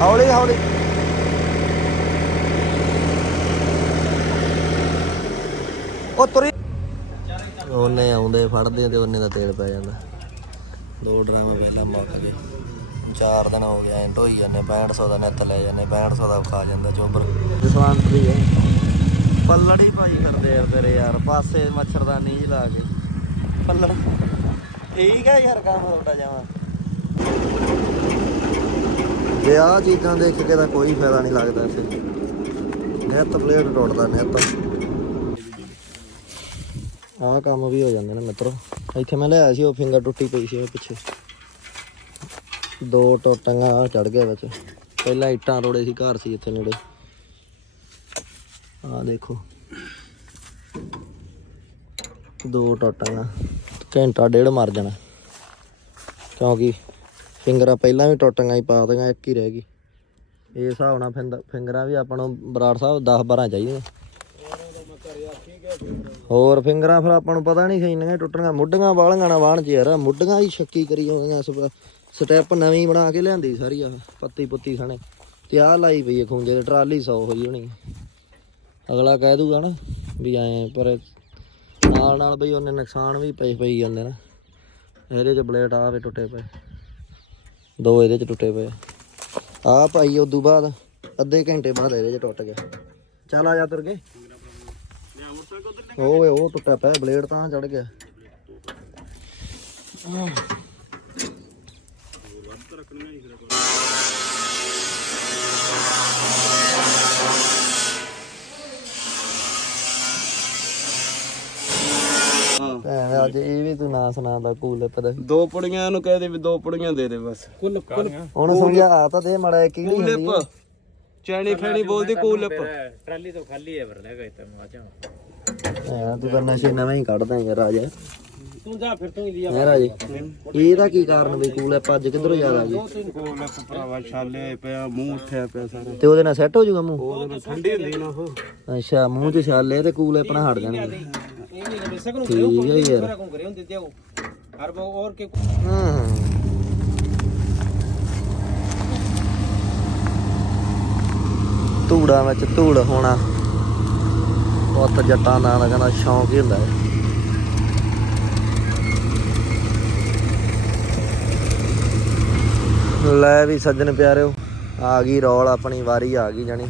ਹੌਲੀ ਹੌਲੀ। ਉਹ ਤੁਰੀ ਉਹਨੇ ਆਉਂਦੇ ਫੜਦੇ ਤੇ ਉਹਨੇ ਦਾ ਤੇਲ ਪੈ ਜਾਂਦਾ। ਦੋ ਡਰਾਮੇ ਪਹਿਲਾਂ ਮੁੱਕ ਗਏ। ਚਾਰ ਦਿਨ ਹੋ ਗਏ, ਐਂ ਢੋਈ ਜਾਂਦੇ 6500 ਦਾ ਨੈਤ ਲੈ ਜਾਂਦੇ 6500 ਦਾ ਖਾ ਜਾਂਦਾ ਚੋਬਰ। ਜਸਵੰਤ ਦੀ ਹੈ ਪੱਲੜ ਹੀ ਭਾਈ ਕਰਦੇ ਆ ਤੇਰੇ ਯਾਰ, ਪਾਸੇ ਮੱਛਰਦਾਨੀ ਜੀ ਲਾ ਕੇ। ਪੱਲੜ। ਠੀਕ ਹੈ ਯਾਰ, ਕੰਮ ਤੁਹਾਡਾ ਜਾਵਾ ਜੇ ਆ ਚੀਜ਼ਾਂ ਦੇਖ ਕੇ ਤਾਂ ਕੋਈ ਫਾਇਦਾ ਨਹੀਂ ਲੱਗਦਾ ਇੱਥੇ। ਨੈਤ ਪਲੇਟ ਟੁੱਟਦਾ ਨੈਤ ਆਹ ਕੰਮ ਵੀ ਹੋ ਜਾਂਦੇ ਨੇ ਮਿੱਤਰੋ। ਇੱਥੇ ਮੈਂ ਲਿਆ ਸੀ, ਉਹ ਫਿੰਗਰ ਟੁੱਟੀ ਪਈ ਸੀ ਉਹ ਪਿੱਛੇ। ਦੋ ਟੋਟਾਂ ਚੜ ਗਿਆ ਵਿੱਚ। ਪਹਿਲਾਂ ਇੱਟਾਂ ਰੋੜੇ ਸੀ, ਘਰ ਸੀ ਇੱਥੇ ਨੇੜੇ। ਆ ਦੇਖੋ। ਦੋ ਟੋਟਾਂ ਘੰਟਾ ਡੇਢ ਮਰ ਜਾਣਾ। ਕਿਉਂਕਿ ਫਿੰਗਰਾਂ ਪਹਿਲਾਂ ਵੀ ਟੁੱਟੀਆਂ ਹੀ ਪਾ ਦੀਆਂ, ਇੱਕ ਹੀ ਰਹਿ ਗਈ। ਇਹ ਹਿਸਾਬ ਨਾਲ ਫਿੰਦ- ਫਿੰਗਰਾਂ ਵੀ ਆਪਾਂ ਨੂੰ ਬਰਾੜ ਸਾਹਿਬ 10 12 ਚਾਹੀਦੀਆਂ। ਹੋਰ ਫਿੰਗਰਾਂ ਫਿਰ ਆਪਾਂ ਨੂੰ ਪਤਾ ਨਹੀਂ ਸੀ ਇੰਨੀਆਂ ਟੁੱਟਣੀਆਂ ਮੁੱਢੀਆਂ ਵਾਲੀਆਂ ਨਾ ਵਾਹਣ ਚ ਯਾਰ, ਮੁੱਢੀਆਂ ਹੀ ਸ਼ੱਕੀ ਕਰੀ ਹੋਈਆਂ ਸਟੈਪ ਨਵੀਂ ਬਣਾ ਕੇ ਲਿਆਂਦੀ ਸਾਰੀ ਆ ਪੱਤੀ ਪੁੱਤੀ ਸਣੇ। ਤੇ ਆਹ ਲਾਈ ਪਈ ਆ ਤੇ, ਟਰਾਲੀ 100 ਹੋਈ ਹੋਣੀ। ਅਗਲਾ ਕਹਿ ਦੂਗਾ ਨਾ ਵੀ ਐਂ, ਪਰ ਨਾਲ ਨਾਲ ਬਈ ਉਹਨੇ ਨੁਕਸਾਨ ਵੀ ਪਏ ਪਈ ਜਾਂਦੇ ਨਾ। ਇਹਦੇ ਚ ਬਲੇਡ ਆ ਵੀ ਟੁੱਟੇ ਪਏ। ਦੋ ਇਹਦੇ ਚ ਟੁੱਟੇ ਪਏ ਆ। ਭਾਈ, ਉਦੋਂ ਬਾਅਦ ਅੱਧੇ ਘੰਟੇ ਬਾਅਦ ਇਹਦੇ ਚ ਟੁੱਟ ਗਿਆ। ਚੱਲ ਆ ਜਾ ਤੁਰ ਕੇ। ਓਏ, ਉਹ ਟੁੱਟਿਆ ਪਿਆ, ਬਲੇਡ ਤਾਂ ਚੜ ਗਿਆ। ਭੈਣ ਅੱਜ ਇਹ ਵੀ ਤੂੰ ਨਾ ਸੁਣਾਦਾ ਕੂਲ ਪਤਾ ਦੋ ਪੁੜੀਆਂ ਨੂੰ ਕਹਿ ਦੇ ਵੀ ਦੋ ਪੁੜੀਆਂ ਦੇ ਦੇ ਬਸ। ਕੁੱਲ ਕੁੱਲ ਹੁਣ ਸਮਝਾ ਆ ਤਾਂ ਦੇ ਮੜਾ ਕਿਹੜੀ ਹੁੰਦੀ ਹੈ ਚੈਣੀ ਫੈਣੀ ਬੋਲਦੀ ਕੂਲ ਲਿਪ। ਟਰਾਲੀ ਤੋਂ ਖਾਲੀ ਹੈ ਪਰ ਲੈਗਾ ਇੱਥੇ ਆ ਜਾ। ਹਾਂ ਤੂੰ ਤਾਂ ਨਸ਼ੇ ਨਵੇਂ ਹੀ ਕੱਢਦਾ ਯਾਰ ਰਾਜ। ਤੂੰ ਜਾ ਫਿਰ ਤੂੰ ਹੀ ਲਿਆ ਹੈ ਰਾਜ? ਇਹਦਾ ਕੀ ਕਾਰਨ ਬਈ ਕੂਲ ਐ ਅੱਜ ਕਿੱਧਰੋਂ ਜ਼ਿਆਦਾ ਗਈ? ਕੂਲ ਲਿਪ ਭਰਾਵਾ ਛਾਲੇ ਪਿਆ ਮੂੰਹ ਉੱਠਿਆ ਪਿਆ ਸਾਰੇ। ਤੇ ਉਹਦੇ ਨਾਲ ਸੈੱਟ ਹੋ ਜਾਊਗਾ ਮੂੰਹ? ਉਹਦੇ ਨਾਲ ਠੰਡੀ ਹੁੰਦੀ ਨਾ ਉਹ। ਅੱਛਾ ਮੂੰਹ 'ਚ ਛਾਲੇ ਤੇ ਕੂਲ ਆਪਣਾ ਹਟ ਜਾਣਗੇ। ਠੀਕ ਹੈ ਯਾਰ ਹੂੰ ਧੂੜਾਂ ਵਿੱਚ ਧੂੜ ਹੋਣਾ। ਪੁੱਤ ਜੱਟਾਂ ਦਾ ਤਾਂ ਕਹਿੰਦਾ ਸ਼ੌਂਕ ਹੀ ਹੁੰਦਾ ਹੈ। ਲੈ ਵੀ ਸੱਜਣ ਪਿਆਰਿਓ ਆ ਗਈ ਰੌਲ ਆਪਣੀ ਵਾਰੀ ਆ ਗਈ ਜਾਣੀ।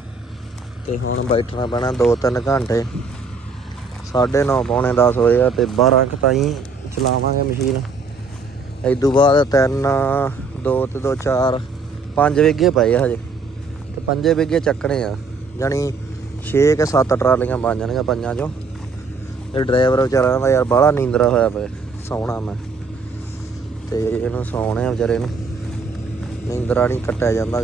ਤੇ ਹੁਣ ਬੈਠਣਾ ਪੈਣਾ 2-3 ਘੰਟੇ। 9:30 ਪੌਣੇ 10 ਹੋਏ ਆ ਤੇ 12 ਕੁ ਤਾਈਂ ਚਲਾਵਾਂਗੇ ਮਸ਼ੀਨ। ਇਦੋਂ ਬਾਅਦ 3 2 ਤੇ 2 4 5 ਵਿਗੇ ਪਏ ਆ ਹਜੇ। ਤੇ ਪੰਜੇ ਵਿਗੇ ਚੱਕਣੇ ਆ। ਜਾਣੀ 6 ਕੇ 7 ਟਰਾਲੀਆਂ ਬਣ ਜਾਣਗੀਆਂ ਪੰਜਾਂ ਚੋਂ। ਇਹ ਡਰਾਈਵਰ ਵਿਚਾਰਾ ਦਾ ਯਾਰ ਬਾਹਲਾ ਨੀਂਦਰਾ ਹੋਇਆ ਪਿਆ, ਸੌਣਾ ਮੈਂ। ਤੇ ਇਹਨੂੰ ਸੌਣੇ ਆ ਵਿਚਾਰੇ ਨੂੰ। ਨੀਂਦਰਾ ਨਹੀਂ ਕੱਟਿਆ ਜਾਂਦਾ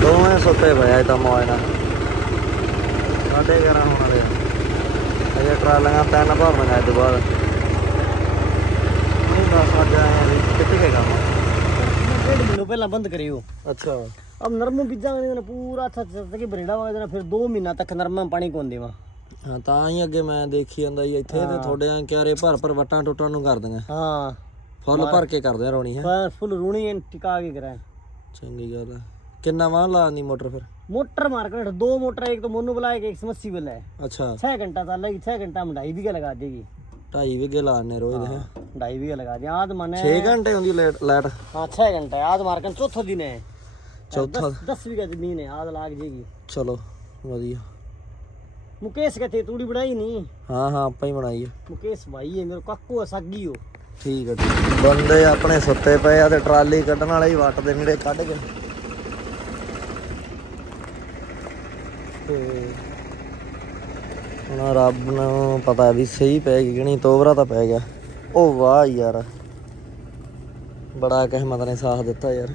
ਦੋਵੇਂ ਸੁੱਤੇ ਪਏ ਤਾਂ ਮੌਜ ਨਾਲ। ਸਾਢੇ 11 ਹੋਣ ਵਾਲੇ ਆ। ਅਜੇ ਟਰਾਲੀਆਂ ਤਿੰਨ ਭਰਨੀਆਂ ਤੋਂ ਬਾਅਦ। ਨਹੀਂ ਦੱਸ ਅੱਜ ਆਏ ਕਿੱਥੇ ਗਏ ਕੰਮ? ਡੇਢ ਮਹੀਨੇ ਪਹਿਲਾਂ ਬੰਦ ਕਰਿਓ। ਅੱਛਾ। ਅਬ ਨਰਮ ਬੀਜਾਂਗੇ ਨਾ ਪੂਰਾ ਅੱਛਾ ਅੱਛਾ ਕਿ ਬਰੇੜਾ ਵਾਲੇ ਦੇਣਾ ਫਿਰ 2 ਮਹੀਨਾ ਤੱਕ ਨਰਮਾ ਪਾਣੀ ਕੋਣ ਦੇਵਾ ਹਾਂ ਤਾਂ ਹੀ ਅੱਗੇ ਮੈਂ ਦੇਖੀ ਜਾਂਦਾ ਸੀ ਇੱਥੇ ਤੇ ਤੁਹਾਡੇ ਆਂ ਕਿਆਰੇ ਭਰ ਭਰ ਵਟਾਂ ਟੁੱਟਾਂ ਨੂੰ ਕਰ ਦਿੰਦੇ। ਹਾਂ। ਫੁੱਲ ਭਰ ਕੇ ਕਰਦੇ ਆ ਰੋਣੀ ਹੈ? ਫੁੱਲ ਰੂਣੀ ਐਨ ਟਿਕਾ ਕੇ ਕਰਾਂ ਚੰਗੀ ਗੱਲ ਆ। ਕਿੰਨਾ ਵਾਹ ਲਾਣੀ ਮੋਟਰ ਫਿਰ? मोटर मार कर दो मोटर एक तो मोनू बुलाए एक समस्सीबल है ਅੱਛਾ छह घंटा चलेगी छह घंटा में ढाई बीघा लगा देगी 2.5 ਵਿਗੇ ਲਾਣੇ ਰੋਜ਼ ਦੇ ढाई बीघा लगा दी आज माने 6 घंटे ਹੁੰਦੀ ਲਾਈਟ ਲਾਈਟ हाँ छह घंटे आज मार कर चौथा दिन है ਚੌਥਾ दस, दस बीघा जमीन है आज लाग जाएगी ਚਲੋ ਵਧੀਆ मुकेश कहते तूड़ी बढ़ाई नहीं ਹਾਂ ਹਾਂ ਆਪਾਂ ਹੀ ਬਣਾਈ ਆ मुकेश भाई है मेरे काकू है सागी हो ਠੀਕ ਹੈ ਠੀਕ ਬੰਦੇ ਆਪਣੇ ਸੁੱਤੇ ਪਏ ਆ ਤੇ ਟਰਾਲੀ ਕੱਢਣ ਵਾਲੇ ਹੀ ਵੱਟ ਦੇ ਨੇੜੇ ਕੱਢ ਕੇ ਤੇ ਹੁਣ ਰੱਬ ਨੂੰ ਪਤਾ ਵੀ ਸਹੀ ਪੈ ਗਈ ਕਿ ਨਹੀਂ, ਤੋਬਰਾ ਤਾਂ ਪੈ ਗਿਆ। ਉਹ ਵਾਹ ਯਾਰ, ਬੜਾ ਕਿਸਮਤ ਨੇ ਸਾਥ ਦਿੱਤਾ ਯਾਰ।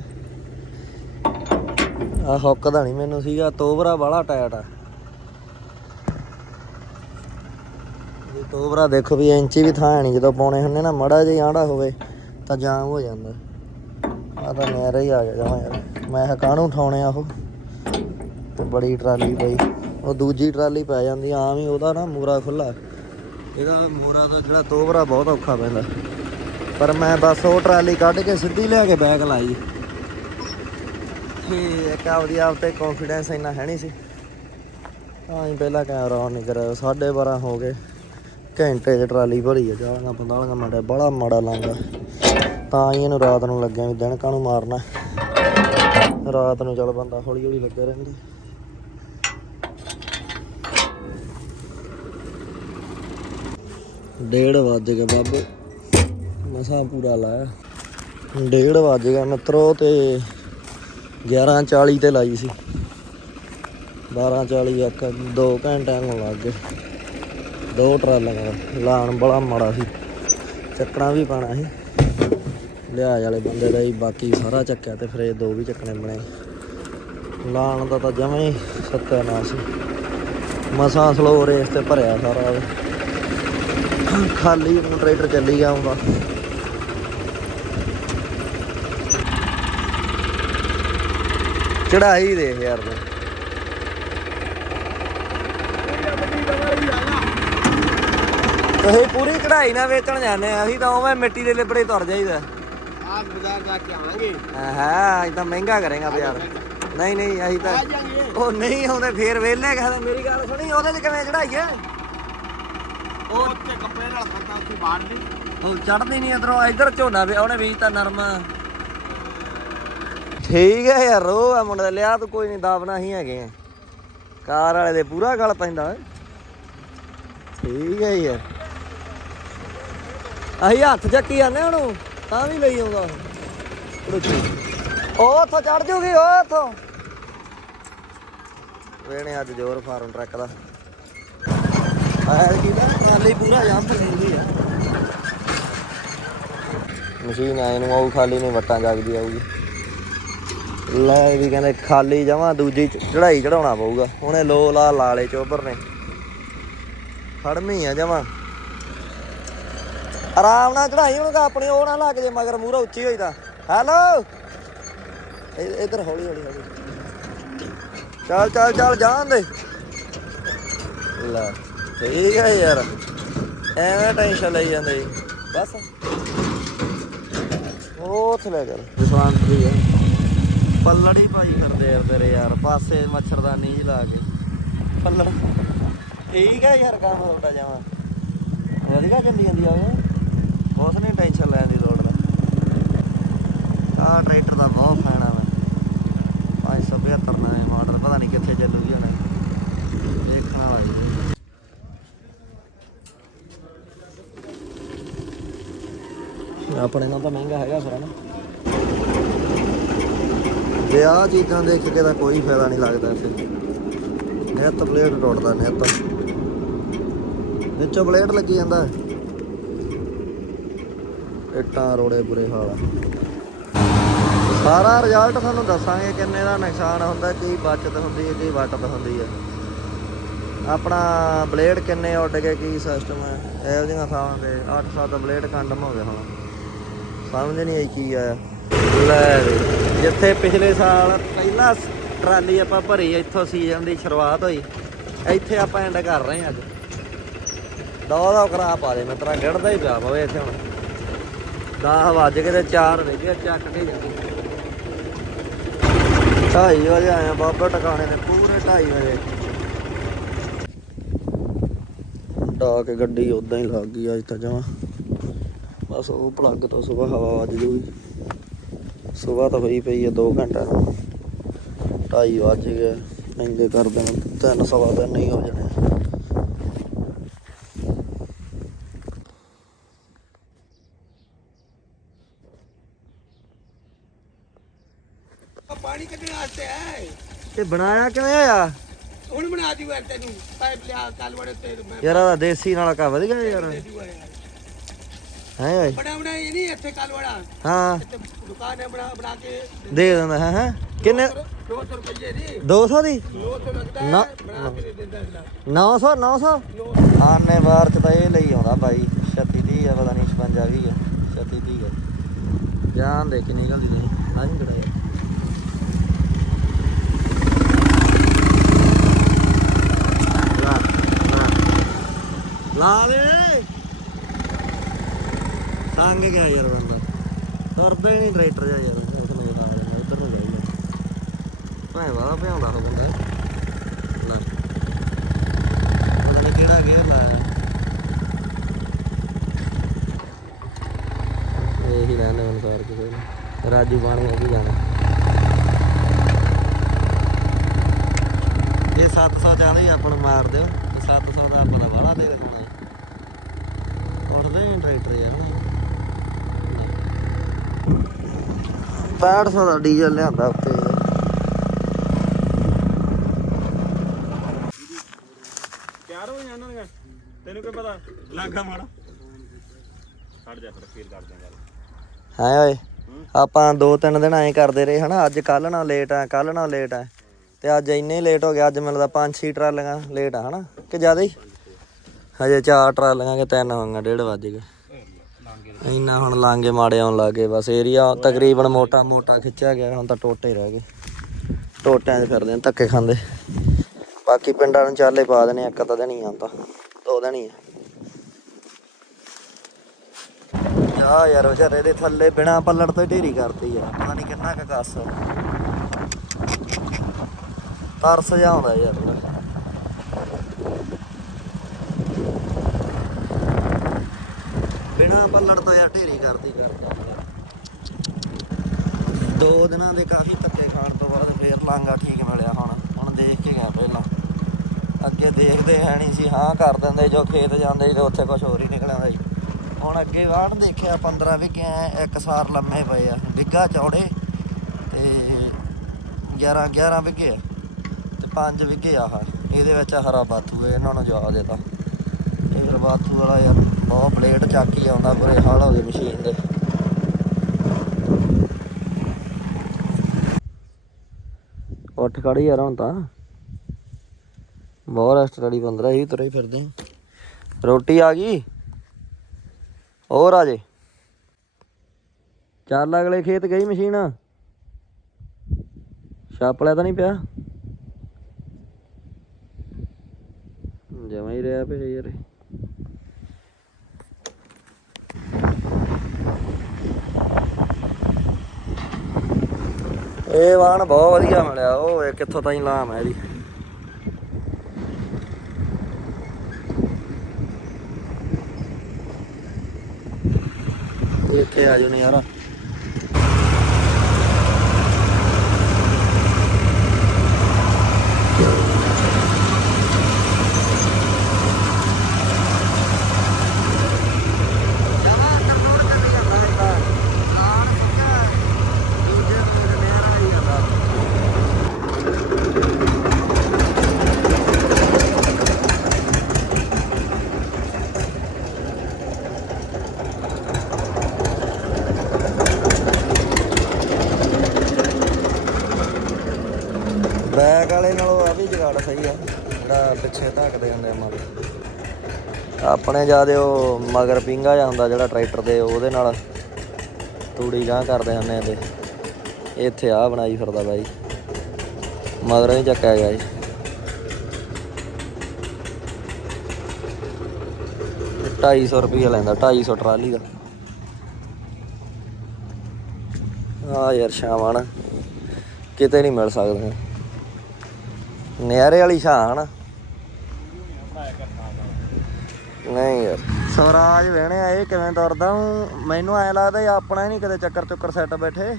ਆ ਹੁੱਕਦਾ ਨਹੀਂ ਮੈਨੂੰ ਸੀਗਾ, ਤੋਬਰਾ ਬਾਲਾ ਟਾਇਟ ਆ। ਇਹ ਤੋਬਰਾ ਦੇਖੋ ਵੀ ਇੰਚੀ ਵੀ ਥਾਂ ਨਹੀਂ, ਜਦੋਂ ਪਾਉਣੇ ਹੁੰਦੇ ਨਾ, ਮੜਾ ਜਿਹਾ ਆਂਡਾ ਹੋਵੇ, ਤਾਂ ਜਾਮ ਹੋ ਜਾਂਦਾ। ਆ ਤਾਂ ਨਹਿਰਾ ਹੀ ਆ ਗਿਆ ਜਮਾ ਯਾਰ। ਮੈਂ ਕਾਹਨੂੰ ਉਠਾਉਣੇ ਆ ਉਹ? ਤੇ ਬੜੀ ਟਰਾਲੀ ਪਈ, ਉਹ ਦੂਜੀ ਟਰਾਲੀ ਪੈ ਜਾਂਦੀ, ਆਮ ਹੀ ਉਹਦਾ ਨਾ ਮੂਰਾ ਖੁੱਲਾ ਇਹਦਾ ਮੂਰਾ ਦਾ ਜਿਹੜਾ ਤੋਬਰਾ ਬਹੁਤ ਔਖਾ ਪੈਂਦਾ। ਪਰ ਮੈਂ ਬਸ ਉਹ ਟਰਾਲੀ ਕੱਢ ਕੇ ਸਿੱਧੀ ਲਿਆ ਕੇ ਬੈਗ ਲਾਈ। ਤੇ ਇੱਕ ਆਪਦੀ ਆਪ ਤੇ ਕੌਨਫੀਡੈਂਸ ਇੰਨਾ ਹੈ ਨਹੀਂ ਸੀ। ਤਾਂ ਹੀ ਪਹਿਲਾਂ ਕੈਮਰਾ ਆਨ ਨਹੀਂ ਕਰਿਆ 12:30 ਹੋ ਗਏ। ਘੰਟੇ 'ਚ ਟਰਾਲੀ ਭਰੀ ਆ ਚਾਲੀਆਂ 45 ਮਿੰਟ ਬੜਾ ਮਾੜਾ ਲੰਗਾ ਤਾਂ ਹੀ ਇਹਨੂੰ ਰਾਤ ਨੂੰ ਲੱਗਿਆ ਵੀ ਦਿਨ ਕਾਹਨੂੰ ਮਾਰਨਾ। ਰਾਤ ਨੂੰ ਚੱਲ ਬੰਦਾ ਹੌਲੀ ਹੌਲੀ ਲੱਗਾ ਰਹਿੰਦਾ। ਡੇਢ ਵੱਜ ਗਿਆ ਬਾਬੇ। ਮਸਾਂ ਪੂਰਾ ਲਾਇਆ। ਡੇਢ ਵੱਜ ਗਿਆ ਮਿੱਤਰੋ ਤੇ 11:40 ਤੇ ਲਾਈ ਸੀ। 12:40 ਇੱਕ 2 ਘੰਟਿਆਂ ਨੂੰ ਲੱਗ ਗਏ। ਦੋ ਟਰਾਲੀਆਂ ਲਾਣ ਬੜਾ ਮਾੜਾ ਸੀ। ਚੱਕਣਾ ਵੀ ਪਾਣਾ ਸੀ। ਲਿਹਾਜ਼ ਵਾਲੇ ਬੰਦੇ ਦਾ ਹੀ ਬਾਕੀ ਸਾਰਾ ਚੱਕਿਆ ਤੇ ਫਿਰ ਇਹ ਦੋ ਵੀ ਚੱਕਣੇ ਬਣੇ। ਲਾਣ ਦਾ ਤਾਂ ਜਮਾਂ ਹੀ ਸੱਤਿਆਨਾਸ਼ ਸੀ। ਮਸਾਂ ਸਲੋ ਰੇਸ ਤੇ ਭਰਿਆ ਸਾਰਾ। ਖਾਲੀ ਨੂੰ ਟਰੈਕਟਰ ਚੱਲੀ ਜਾਊਗਾ ਚੜਾਈ ਦੇਖ ਯਾਰ ਤੂੰ। ਤੁਸੀਂ ਪੂਰੀ ਕਢਾਈ ਨਾ ਵੇਚਣ ਜਾਂਦੇ ਆ ਅਸੀਂ ਤਾਂ ਉਵੇਂ ਮਿੱਟੀ ਦੇ ਲਿਬੜੇ ਤੁਰ ਜਾਈਦਾ। ਆਪ ਬਾਜ਼ਾਰ ਜਾ ਕੇ ਆਵਾਂਗੇ। ਹਾਂ ਇਹ ਤਾਂ ਮਹਿੰਗਾ ਕਰੇਗਾ ਬਾਜ਼ਾਰ। ਨਹੀਂ ਨਹੀਂ ਅਸੀਂ ਤਾਂ ਉਹ ਨਹੀਂ ਆਉਂਦੇ ਫੇਰ ਵੇਲੇ ਕਹਿੰਦੇ ਮੇਰੀ ਗੱਲ ਸੁਣੀ ਉਹਦੇ ਤੇ ਕਿਵੇਂ ਚੜਾਈ ਆ? ਉਹ ਉੱਤੇ ਕੱਪੜੇ ਨਾਲ ਖਰਤਾ ਉੱਥੇ ਬਾੜ ਦੀ ਉਹ ਚੜਦੀ ਨਹੀਂ। ਇਧਰੋਂ ਇਧਰ ਝੋਨਾ ਵੀ ਉਹਨੇ ਬੀਜ ਤਾਂ ਨਰਮਾ। ਠੀਕ ਹੈ ਯਾਰ ਉਹ ਆ ਮੁੰਡਾ ਲਿਆ ਤੂੰ ਕੋਈ ਨਹੀਂ ਦਾਬਣਾ ਹੀ ਹੈਗੇ ਆ। ਕਾਰ ਵਾਲੇ ਦੇ ਪੂਰਾ ਗਲ ਪੈਂਦਾ। ਠੀਕ ਹੈ ਯਾਰ। ਅਸੀਂ ਹੱਥ ਚੱਕੀ ਜਾਂਦੇ ਉਹਨੂੰ ਤਾਂ ਵੀ ਲਈ ਆਉਂਦਾ ਉਹ। ਉਹ ਉੱਥੋਂ ਚੜ ਜੂਗੀ ਉਹ ਉੱਥੋਂ। ਵੇਣੇ ਅੱਜ ਜ਼ੋਰ ਫਾਰਮ ਟਰੱਕ ਦਾ। ਆਇਆ ਕਿਦਾ ਨਾਲੇ ਪੂਰਾ ਜੰਪ ਲੈਂਦੀ ਆ ਮਸ਼ੀਨ ਆਏ ਨੂੰ ਆਉ ਖਾਲੀ ਨਹੀਂ, ਵੱਟਾਂ ਜਗਦੀ ਆਊਗੀ। ਲੈ ਵੀ ਕਹਿੰਦੇ ਖਾਲੀ ਜਮਾ ਦੂਜੀ ਚੜਾਈ ਚੜਾਉਣਾ ਪਊਗਾ। ਉਹਨੇ ਲੋ ਲਾ, ਲਾਲੇ ਚੋਬਰ ਨੇ। ਫੜਮੀ ਆ ਜਮਾ ਆਰਾਮ ਨਾਲ ਚੜਾਈ ਹੁਣ ਤਾਂ ਆਪਣੀ ਉਹ ਨਾ ਲੱਗ ਜੇ, ਮਗਰ ਮੂਹਰਾ ਉੱਚੀ ਹੋਈ ਤਾਂ। ਹੈਲੋ! ਇਧਰ ਹੌਲੀ ਹੌਲੀ ਹੌਲੀ। ਚੱਲ ਚੱਲ ਚੱਲ, ਜਾਣ ਦੇ। ਲੈ। ਠੀਕ ਹੈ ਯਾਰ। ਐਵੇਂ ਟੈਨਸ਼ਨ ਲਈ ਜਾਂਦੇ ਜੀ। ਬਸ। ਉਹ ਉੱਥੇ ਲੈ ਕਰ ਦੁਕਾਨ ਦੀ ਹੈ ਪੱਲੜੀ ਭਾਈ ਕਰਦੇ ਯਾਰ ਤੇਰੇ ਯਾਰ। ਪਾਸੇ ਮੱਛਰਦਾਨੀ ਜੀ ਲਾ ਕੇ। ਪੱਲੜ। ਠੀਕ ਹੈ ਯਾਰ ਕੰਮ ਤੁਹਾਡਾ ਜਾਵਾ ਵਧੀਆ ਚੱਲੀ ਜਾਂਦੀ ਆ ਉਹ। ਉਸ ਨੇ ਟੈਨਸ਼ਨ ਲੈਣ ਦੀ ਲੋੜ ਨਾ। ਆਹ ਟਰੈਕਟਰ ਦਾ ਬਹੁਤ ਫਾਇਦਾ ਵਾ 575 ਨਾ ਹੈ ਮਾਡਲ ਪਤਾ ਨਹੀਂ ਕਿੱਥੇ ਚੱਲੂਗੀ ਹੁਣ। ਦੇਖਣਾ ਵਾ ਆਪਣੇ ਨਾਲ ਤਾਂ ਮਹਿੰਗਾ ਹੈਗਾ ਫਿਰ ਨਾ। ਜੇ ਆ ਚੀਜ਼ਾਂ ਦੇਖ ਕੇ ਤਾਂ ਕੋਈ ਫਾਇਦਾ ਨਹੀਂ ਲੱਗਦਾ ਫਿਰ ਨੈਟ ਪਲੇਟ ਟੁੱਟਦਾ ਨੈਟ ਵਿੱਚੋਂ ਪਲੇਟ ਲੱਗੀ ਜਾਂਦਾ। ਇੱਟਾਂ ਰੋੜੇ ਬੁਰੇ ਹਾਲ ਆ। ਸਾਰਾ ਰਿਜ਼ਲਟ ਤੁਹਾਨੂੰ ਦੱਸਾਂਗੇ ਕਿੰਨੇ ਦਾ ਨੁਕਸਾਨ ਹੁੰਦਾ, ਕੀ ਬਚਤ ਹੁੰਦੀ ਹੈ, ਕੀ ਵਟਤ ਹੁੰਦੀ ਹੈ। ਆਪਣਾ ਬਲੇਡ ਕਿੰਨੇ ਉੱਡ ਗਏ, ਕੀ ਸਿਸਟਮ ਹੈ। ਇਹੋ ਜਿਹੀਆਂ ਥਾਵਾਂ ਤੇ 8-7 ਬਲੇਡ ਕੰਡਮ ਹੋ ਗਏ ਹੁਣ। ਸਮਝ ਨਹੀਂ ਆਈ ਕੀ ਆਇਆ ਲੈ ਵੀ, ਜਿੱਥੇ ਪਿਛਲੇ ਸਾਲ ਪਹਿਲਾ ਟਰਾਲੀ ਆਪਾਂ ਭਰੀ ਇੱਥੋਂ ਸੀਜ਼ਨ ਦੀ ਸ਼ੁਰੂਆਤ ਹੋਈ। ਇੱਥੇ ਆਪਾਂ ਐਂਡ ਕਰ ਰਹੇ ਹਾਂ ਅੱਜ। ਦੋ ਦੋ ਕਰਾ ਪਾ ਦੇ ਮਿੱਤਰਾ ਗਿੜਦਾ ਹੀ ਪਿਆ ਪਵੇ ਇੱਥੇ ਹੁਣ। 10 ਵੱਜ ਕੇ ਤੇ 4 ਰਹਿ ਗਏ ਚੱਕ ਕੇ ਜਾਂਦੇ ਢਾਈ ਵਜੇ ਆਇਆ ਬਾਬਾ ਟਿਕਾਣੇ ਤੇ ਪੂਰੇ ਢਾਈ ਵਜੇ। ਡਾ ਕੇ ਗੱਡੀ ਉਦਾਂ ਹੀ ਲੱਗ ਗਈ ਅੱਜ ਤਾਂ ਜਮਾ। ਬਸ ਉਹ ਪਲੱਗ ਤੋਂ ਸਵੇਰ ਹਵਾ ਵੱਜ ਜੂਗੀ। ਸਵੇਰ ਤਾਂ ਹੋਈ ਪਈ ਹੈ 2 ਘੰਟਾ। 2:30 ਵੱਜ ਗਏ ਇੰਦੇ ਕਰ ਦੇਣ। ਤਿੰਨ ਸਵਾ ਤਿੰਨ ਹੀ ਹੋ ਜਾਣੇ। ਪਾਣੀ ਕੱਢਣ ਵਾਸਤੇ ਹੈ ਇਹ ਬਣਾਇਆ ਕਿਵੇਂ ਆ ਹੁਣ ਬਣਾ ਦਿਓ ਯਾਰ ਤੈਨੂੰ। ਪਾਈਪ ਲਿਆ ਕੱਲ ਵੜੇ ਤੇ ਯਾਰ ਆ ਦੇਸੀ ਨਾਲ ਕਾ ਵਧੀਆ ਦੇ ਯਾਰ। ਹੈ ਓਏ? ਬੜਾ ਬਣਾ ਇਹ ਨਹੀਂ ਇੱਥੇ ਕੱਲ ਵੜਾ ਹਾਂ। ਇੱਥੇ ਦੁਕਾਨ ਹੈ ਬਣਾ ਬਣਾ ਕੇ ਦੇ ਦਿੰਦਾ ਹੈ ਹੈ? ਕਿੰਨੇ? 200 ਰੁਪਏ ਦੀ 200 ਦੀ। 200 ਲੱਗਦਾ ਨਾ- ਹੈ ਬਣਾ ਕੇ ਦੇ ਦਿੰਦਾ ਅਗਲਾ। 900 900 ਆਨੇ ਬਾਰ ਚ ਤਾਂ ਇਹ ਲਈ ਆਉਂਦਾ ਬਾਈ 36 ਦੀ ਆ ਪਤਾ ਨਹੀਂ 56 ਵੀ ਆ 36 ਦੀ ਆ। ਜਾਨ ਦੇ ਕੇ ਨਿਕਲਦੀ ਨਹੀਂ ਲਾ ਲਾ। ਲਾ ਦੇ। ਤੰਗ ਗਿਆ ਯਾਰ ਬੰਦਾ। ਤੁਰਦਾ ਹੀ ਨਹੀਂ ਟਰੈਕਟਰ ਜਾ ਯਾਰ ਇਸ ਨੂੰ ਆ ਜਾਂਦਾ ਇੱਧਰ ਨੂੰ ਜਾਈਦਾ ਭਾਵੇਂ ਵਾਲਾ ਭਿਆਉਂਦਾ ਹੋ ਬੰਦਾ। ਲੈ। ਪਤਾ ਨੀ ਕਿਹੜਾ ਗੇਅਰ ਲਾਇਆ। ਇਹੀ ਰਹਿੰਦੇ ਅਨਸਾਰ ਕਿਸੇ ਨੂੰ। ਰਾਜੂ ਬਾਣੀ ਹੈ ਕੀ ਜਾਣਾ। ਇਹ 700 ਚਾਹੁੰਦੇ ਆਪਾਂ ਨੂੰ ਮਾਰ ਦਿਓ। ਤੇ 700 ਦਾ ਆਪਾਂ ਦਾ ਵਾਲਾ ਦੇ ਦਿਖਾਉਣਾ ਉੱਠਦੇ ਨਹੀਂ ਟਰੈਕਟਰ ਯਾਰ। 6500 ਦਾ ਡੀਜ਼ਲ ਲਿਆਂਦਾ ਉੱਤੇ ਤਿਆਰ ਹੋ ਜਾਣਾ ਨਾ ਤੈਨੂੰ ਕੀ ਪਤਾ? ਲਾਗਾ ਮਾੜਾ। ਛੱਡ ਜਾ ਫਿਰ ਫੇਰ ਕਰਦੇ ਗੱਲ। ਹੈ ਓਏ ਆਪਾਂ ਦੋ ਤਿੰਨ ਦਿਨ ਐਂ ਕਰਦੇ ਰਹੇ ਹਨਾ? ਅੱਜ ਕੱਲ ਨਾਲ ਲੇਟ ਆ ਕੱਲ ਨਾਲ ਲੇਟ ਆ ਤੇ ਅੱਜ ਇੰਨੇ ਲੇਟ ਹੋ ਗਿਆ ਅੱਜ ਮੈਨੂੰ ਲੱਗਦਾ ਪੰਜ ਛੇ ਟਰਾਲੀਆਂ ਲੇਟ ਆ ਹਨਾ? ਕਿ ਜ਼ਿਆਦਾ ਹੀ? ਹਜੇ ਚਾਰ ਟਰਾਲੀਆਂ ਕਿ ਤਿੰਨ ਹੋਣਗੀਆਂ ਡੇਢ ਵੱਜ ਗਏ। ਇੰਨਾ ਹੁਣ ਲਾਂਗੇ ਮਾੜੇ ਆਉਣ ਲੱਗੇ ਬਸ ਏਰੀਆ ਤਕਰੀਬਨ ਮੋਟਾ ਮੋਟਾ ਖਿੱਚਿਆ ਗਿਆ, ਹੁਣ ਤਾਂ ਟੋਟੇ ਰਹਿ ਗਏ। ਟੋਟਿਆਂ 'ਚ ਫਿਰਦੇ ਨੇ ਧੱਕੇ ਖਾਂਦੇ। ਬਾਕੀ ਪਿੰਡਾਂ ਨੂੰ ਚਾਲੇ ਪਾ ਦੇਣੇ ਇੱਕ ਤਾਂ ਦਿਨ ਹੀ ਆਉਂਦਾ ਦੋ ਦਿਨ ਆ। ਆ ਯਾਰ ਵਿਚਾਰੇ ਦੇ ਥੱਲੇ ਬਿਨਾ ਪੱਲੜ ਤੋਂ ਢੇਰੀ ਕਰਤੀ ਯਾਰ, ਪਤਾ ਨਹੀਂ ਕਿੰਨਾ ਕੁ ਕੱਸ ਤਰਸ ਜਾਉਂਦਾ ਯਾਰ। ਬਿਨਾ ਪੱਲੜ ਤੋਂ ਯਾਰ, ਢੇਰੀ ਕਰਦੀ। ਕਰਦਾ ਦੋ ਦਿਨਾਂ ਦੇ ਕਾਫੀ ਧੱਕੇ ਖਾਣ ਤੋਂ ਬਾਅਦ ਫੇਰ ਲਾਂਗਾ ਠੀਕ ਮਿਲਿਆ ਹੁਣ। ਹੁਣ ਦੇਖ ਕੇ ਗਿਆ ਪਹਿਲਾਂ। ਅੱਗੇ ਦੇਖਦੇ ਹੈ ਨਹੀਂ ਸੀ, ਹਾਂ ਕਰ ਦਿੰਦੇ, ਜੋ ਖੇਤ ਜਾਂਦੇ ਸੀ ਤੇ ਉੱਥੇ ਕੁਝ ਹੋਰ ਹੀ ਨਿਕਲ ਆਉਂਦਾ ਸੀ। ਹੁਣ ਅੱਗੇ ਵਾਹਣ ਦੇਖਿਆ 15 ਵਿਗੇ ਇੱਕ ਸਾਰ ਲੰਮੇ ਪਏ ਆ। ਵਿਗਾ ਚੌੜੇ ਤੇ 11 11 ਵਿਗੇ ਆ ਤੇ 5 ਵਿਗੇ ਆਹ। ਇਹਦੇ ਵਿੱਚ ਹਰਾ ਬਾਥੂ ਇਹਨਾਂ ਨੂੰ ਜਵਾ ਦੇਤਾ। ਇਹ ਫਿਰ ਬਾਥੂ ਵਾਲਾ ਯਾਰ ਬਹੁਤ ਪਲੇਟ ਚੱਕ ਹੀ ਆਉਂਦਾ ਬੁਰੇ ਹਾਲ ਹੋ ਗਏ ਮਸ਼ੀਨ ਦੇ। ਉੱਠ ਖੜੀ ਯਾਰ ਹੁਣ ਤਾਂ। ਬਹੁਤ ਰੈਸਟ ਰੜੀ 15 ਹੀ ਤੁਰੇ ਫਿਰਦੇ ਰੋਟੀ ਆ ਗਈ? ਹੋਰ ਆ ਜੇ। ਚੱਲ ਅਗਲੇ ਖੇਤ ਗਈ ਮਸ਼ੀਨ। ਛਾਪਲਿਆ ਤਾਂ ਨਹੀਂ ਪਿਆ? ਜਮਾ ਹੀ ਰਿਹਾ ਪਿਆ ਯਾਰ ਇਹ। ਇਹ ਬਹੁਤ ਵਧੀਆ ਮਿਲਿਆ, ਉਹ ਵੇਖ ਕਿੱਥੋਂ ਤਾਈਂ ਲਾਮ ਹੈ ਇਹਦੀ ਇੱਥੇ ਆ ਜਾਓ ਨੀ ਯਾਰ ਬੈਕ ਵਾਲੇ ਨਾਲੋਂ ਆ ਵੀ ਜਗਾੜ ਸਹੀ ਆ ਜਿਹੜਾ ਪਿੱਛੇ ਧੱਕਦੇ ਹੁੰਦੇ ਆ ਮਨ ਆਪਣੇ ਜਿਆਦੇ ਉਹ ਮਗਰ ਪਿੰਗਾ ਜਾਂ ਹੁੰਦਾ ਜਿਹੜਾ ਟਰੈਕਟਰ ਦੇ ਉਹਦੇ ਨਾਲ ਤੂੜੀ ਗਾਂ ਕਰਦੇ ਹੁੰਦੇ ਆ ਤੇ। ਇੱਥੇ ਆ ਬਣਾਈ ਫਿਰਦਾ ਬਾਈ। ਮਗਰੋਂ ਹੀ ਚੱਕਿਆ ਗਿਆ ਜੀ। ਢਾਈ ਸੌ ਰੁਪਏ ਲੈਂਦਾ 250 ਟਰਾਲੀ ਦਾ। ਆ ਯਾਰ ਸ਼ਾਮਾਂ ਨਾ, ਕਿਤੇ ਨਹੀਂ ਮਿਲ ਸਕਦੇ। ਨਿਆਰੇ ਵਾਲੀ ਛਾਂ ਨਾ। ਨਹੀਂ ਯਾਰ। ਸਵਰਾਜ ਵੇਣੇ ਇਹ ਕਿਵੇਂ ਤੁਰਦਾ? ਹੂੰ ਮੈਨੂੰ ਐ ਲੱਗਦਾ ਇਹ ਆਪਣਾ ਹੀ ਨਹੀਂ ਕਦੇ ਚੱਕਰ ਚੁੱਕਰ ਸੈੱਟ ਬੈਠੇ।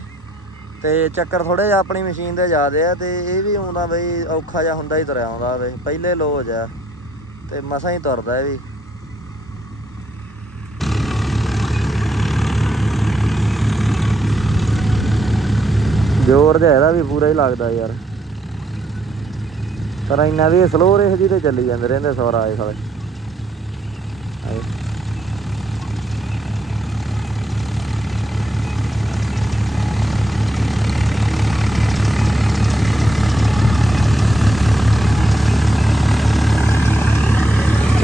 ਤੇ ਚੱਕਰ ਥੋੜੇ ਜਿਹਾ ਆਪਣੀ ਮਸ਼ੀਨ ਦੇ ਜ਼ਿਆਦੇ ਆ, ਤੇ ਇਹ ਵੀ ਆਉਂਦਾ ਬਈ ਔਖਾ ਜਿਹਾ ਹੁੰਦਾ ਹੀ ਤੁਰਿਆ ਆਉਂਦਾ ਵੇ ਪਹਿਲੇ ਲੋ ਜਾ ਤੇ ਮਸਾਂ ਹੀ ਤੁਰਦਾ ਇਹ ਵੀ। ਜ਼ੋਰ ਜਿਹਾ ਇਹਦਾ ਵੀ ਪੂਰਾ ਹੀ ਲੱਗਦਾ ਯਾਰ। ਪਰ ਇੰਨਾ ਵੀ ਸਲੋ ਰੇਸ ਜੀ ਤੇ ਚੱਲੀ ਜਾਂਦੇ ਰਹਿੰਦੇ ਸਵਰਾਜ ਸਾਲੇ। ਹਾਏ।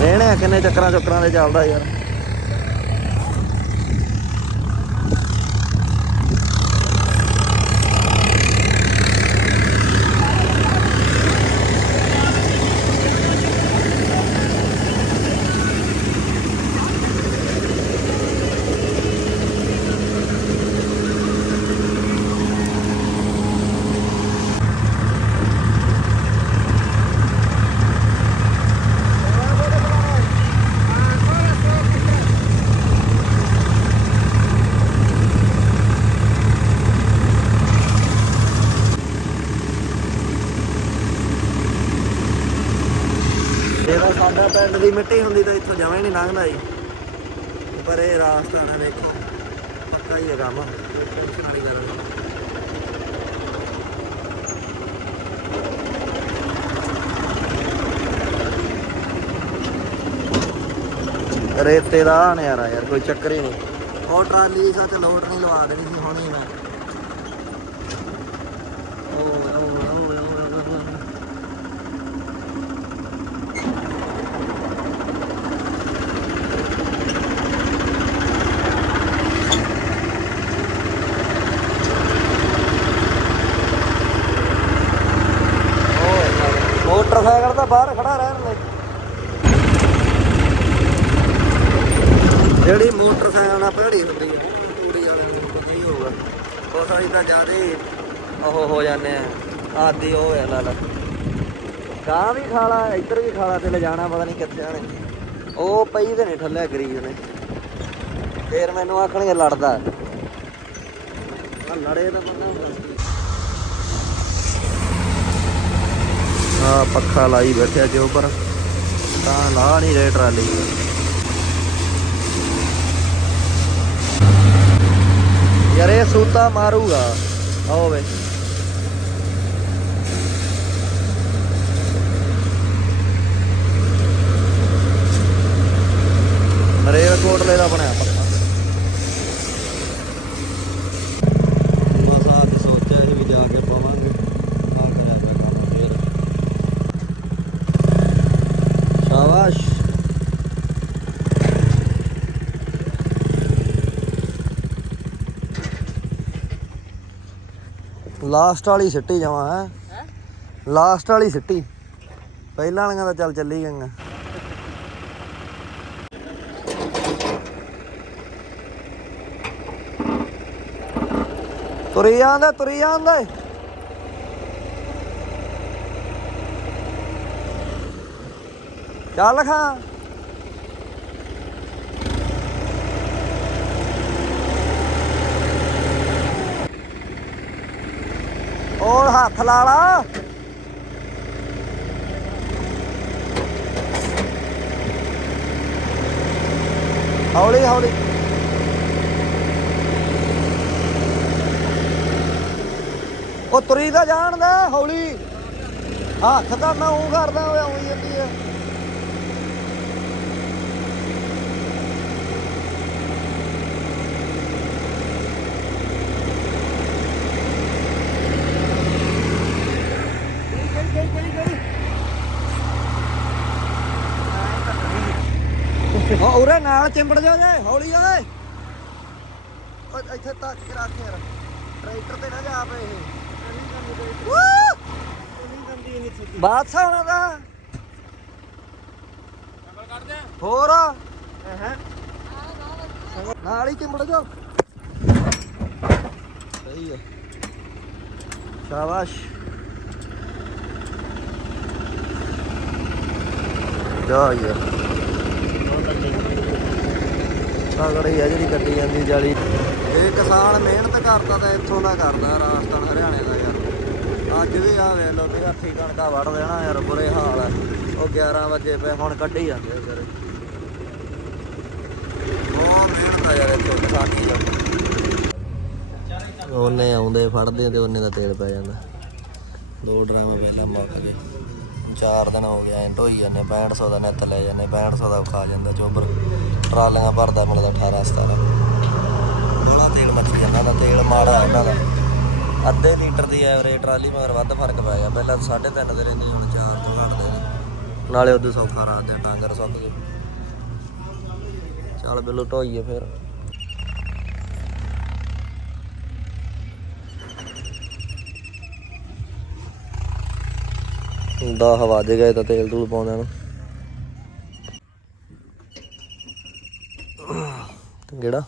ਇਹਨੇ ਕਿੰਨੇ ਚੱਕਰਾਂ ਚੱਕਰਾਂ ਦੇ ਚੱਲਦਾ ਯਾਰ ਜਦੋਂ ਸਾਡੇ ਪਿੰਡ ਦੀ ਮਿੱਟੀ ਹੁੰਦੀ ਤਾਂ ਇੱਥੋਂ ਜਮਾਂ ਨਹੀਂ ਲੰਘਦਾ ਜੀ। ਪਰ ਇਹ ਰਾਸਤਾ ਨਾ ਦੇਖੋ, ਪੱਕਾ ਹੀ ਹੈ ਕੰਮ ਟੈਨਸ਼ਨ ਗੱਲ ਰੇਤੇ ਦਾ ਨਿਆਰਾ ਯਾਰ, ਕੋਈ ਚੱਕਰ ਹੀ ਨਹੀਂ। ਉਹ ਟਰਾਲੀ ਸਾਥ ਲੋਡ ਨਹੀਂ ਲਵਾ ਦੇਣੀ ਸੀ, ਹੁਣੀ ਮੈਂ। ਓਏ ਓਏ ਓਏ ਓਏ ਓਏ ਓਏ। ਓਏ, ਮੋਟਰਸਾਈਕਲ ਤਾਂ ਬਾਹਰ ਖੜਾ ਰਹਿਣ ਲੈ ਜਿਹੜੀ ਮੋਟਰਸਾਈਕਲ ਨਾਲ ਭੜੀ ਹੁੰਦੀ ਹੈ, ਤੂੜੀ ਵਾਲੇ ਨੂੰ ਨਹੀਂ ਹੋਗਾ ਉਸ ਵਾਲੀ ਤਾਂ ਜ਼ਿਆਦੇ ਉਹ ਹੋ ਜਾਂਦੇ ਆ। ਆਦੀ ਉਹ ਹੈ ਲਾ ਗਾਂ ਵੀ ਖਾਲਾ ਇੱਧਰ ਵੀ ਖਾਲਾ ਤੇ ਲਿਜਾਣਾ ਪਤਾ ਨਹੀਂ ਕਿੱਥੇ ਆਣੇ ਉਹ ਪਈ ਤੇ ਨਹੀਂ ਠੱਲਿਆ ਗਰੀਬ ਨੇ। ਫੇਰ ਮੈਨੂੰ ਆਖਣਗੇ ਲੜਦਾ। ਆ ਲੜੇ ਤਾਂ ਬੰਦਾ ਹੁੰਦਾ ਸੀ ਆ, ਪੱਖਾ ਲਾਈ ਬੈਠਿਆ ਜੋ ਪਰ ਤਾਂ ਲਾ ਨਹੀਂ ਰਹੇ ਟਰਾਲੀ। ਯਾਰ ਇਹ ਸੂਤਾ ਮਾਰੂਗਾ। ਆਓ ਵੇ। ਨਰੇਲ ਕੋਟਲੇ ਦਾ ਬਣਿਆ ਪੱਕਾ ਮਸਾ ਅੱਜ ਸੋਚਿਆ ਸੀ ਵੀ ਜਾ ਕੇ ਪਵਾਂਗੇ ਆ ਕਰਿਆ ਪਿਆ ਕੰਮ ਫੇਰ ਸ਼ਾਬਾਸ਼ ਲਾਸਟ ਵਾਲੀ ਸਿੱਟੀ ਜਾਵਾਂ ਹੈ? ਲਾਸਟ ਵਾਲੀ ਸਿੱਟੀ। ਪਹਿਲਾਂ ਵਾਲੀਆਂ ਤਾਂ ਚੱਲ ਚੱਲੀ ਗਈਆਂ। ਤੁਰੀ ਜਾਂਦਾ ਤੁਰੀ ਜਾਂਦਾ। ਚੱਲ ਖਾਂ। ਉਹ ਹੱਥ ਲਾ ਲਾ। ਹੌਲੀ ਹੌਲੀ। ਉਹ ਤੁਰੀ ਦਾ ਜਾਣਦਾ ਹੌਲੀ। ਹੱਥ ਤਾਂ ਮੈਂ ਉਹ ਕਰਦਾ ਹੋਇਆ ਹੋਈ ਜਾਂਦੀ ਹੈ ਹਾਂ ਉਰੇ ਨਾਲ ਚਿੰਬੜ ਜਾ ਜੇ ਹੌਲੀ ਓਏ। ਓਏ ਇੱਥੇ ਤੱਕ ਕੇ ਰੱਖ ਯਾਰ। ਟਰੈਕਟਰ ਤੇ ਨਾ ਜਾ ਪਏ ਇਹ। ਬਾਦਸ਼ਾਹ ਹੋਣਾ ਦਾ। ਹੋਰ। ਹੈ ਨਾਲ ਹੀ ਚਿੰਬੜ ਜਾ। ਸਹੀ ਹੈ ਸ਼ਾਬਾਸ਼। ਜਾ ਯਾਰ। ਤਗੜੀ ਆ ਜਿਹੜੀ ਕੱਟੀ ਜਾਂਦੀ ਜਾਲੀ। ਇਹ ਕਿਸਾਨ ਮਿਹਨਤ ਕਰਦਾ ਤਾਂ ਇੱਥੋਂ ਦਾ ਕਰਦਾ, ਰਾਜਸਥਾਨ, ਹਰਿਆਣੇ ਦਾ ਯਾਰ। ਅੱਜ ਵੀ ਆ ਵੇ ਲੋ ਤੇ ਹੱਥੀ ਕਣਕਾਂ ਵੜ ਦੇਣਾ ਯਾਰ, ਬੁਰੇ ਹਾਲ ਆ। ਉਹ 11 ਵਜੇ ਪਏ, ਹੁਣ ਕੱਢੀ ਜਾਂਦੇ ਆ ਸਾਰੇ ਉਹ ਮਿਹਨਤ ਆ ਯਾਰ ਇੱਥੋਂ ਕਿਸਾਨੀ ਆ ਉਹਨੇ ਆਉਂਦੇ ਫੜਦੇ ਤੇ ਉਹਨੇ ਦਾ ਤੇਲ ਪੈ ਜਾਂਦਾ। ਦੋ ਡਰਾਮਾ ਪਹਿਲਾਂ ਮੌਕਾ 4 ਦਿਨ ਹੋ ਗਿਆ ਐਂਡ ਹੋਈ ਜਾਂਦੇ 6500 ਦਾ ਨਿੱਤ ਲੈ ਜਾਂਦੇ 6500 ਦਾ ਖਾ ਜਾਂਦਾ ਚੋਬਰ। ਟਰਾਲੀਆਂ ਭਰਦਾ ਮਿਲਦਾ 18 17 ਤੇਲ ਦਾ, ਤੇਲ ਮਾੜਾ ਇਹਨਾਂ ਦਾ। ਅੱਧੇ ਲੀਟਰ ਦੀ ਐਵਰੇਜ ਟਰਾਲੀ ਮਗਰ ਵੱਧ ਫ਼ਰਕ ਪੈ ਗਿਆ, ਪਹਿਲਾਂ 3.5 ਦੇ ਰੇਂਜ ਹੁਣ ਚਾਰ ਤੋਂ ਘਟਦੇ ਨਾਲੇ ਉਦੋਂ ਸੌਖਾ ਰਾਤ ਦੇ ਡਾਂਗਰ ਸੁੱਕ ਗਏ। ਚੱਲ ਬਿੱਲੂ ਫਿਰ। ਹਵਾ ਵੱਜ ਗਏ ਤਾਂ ਤੇਲ ਤੂਲ ਪਾਉਂਦੇ ਨੂੰ। ਕਿਹੜਾ?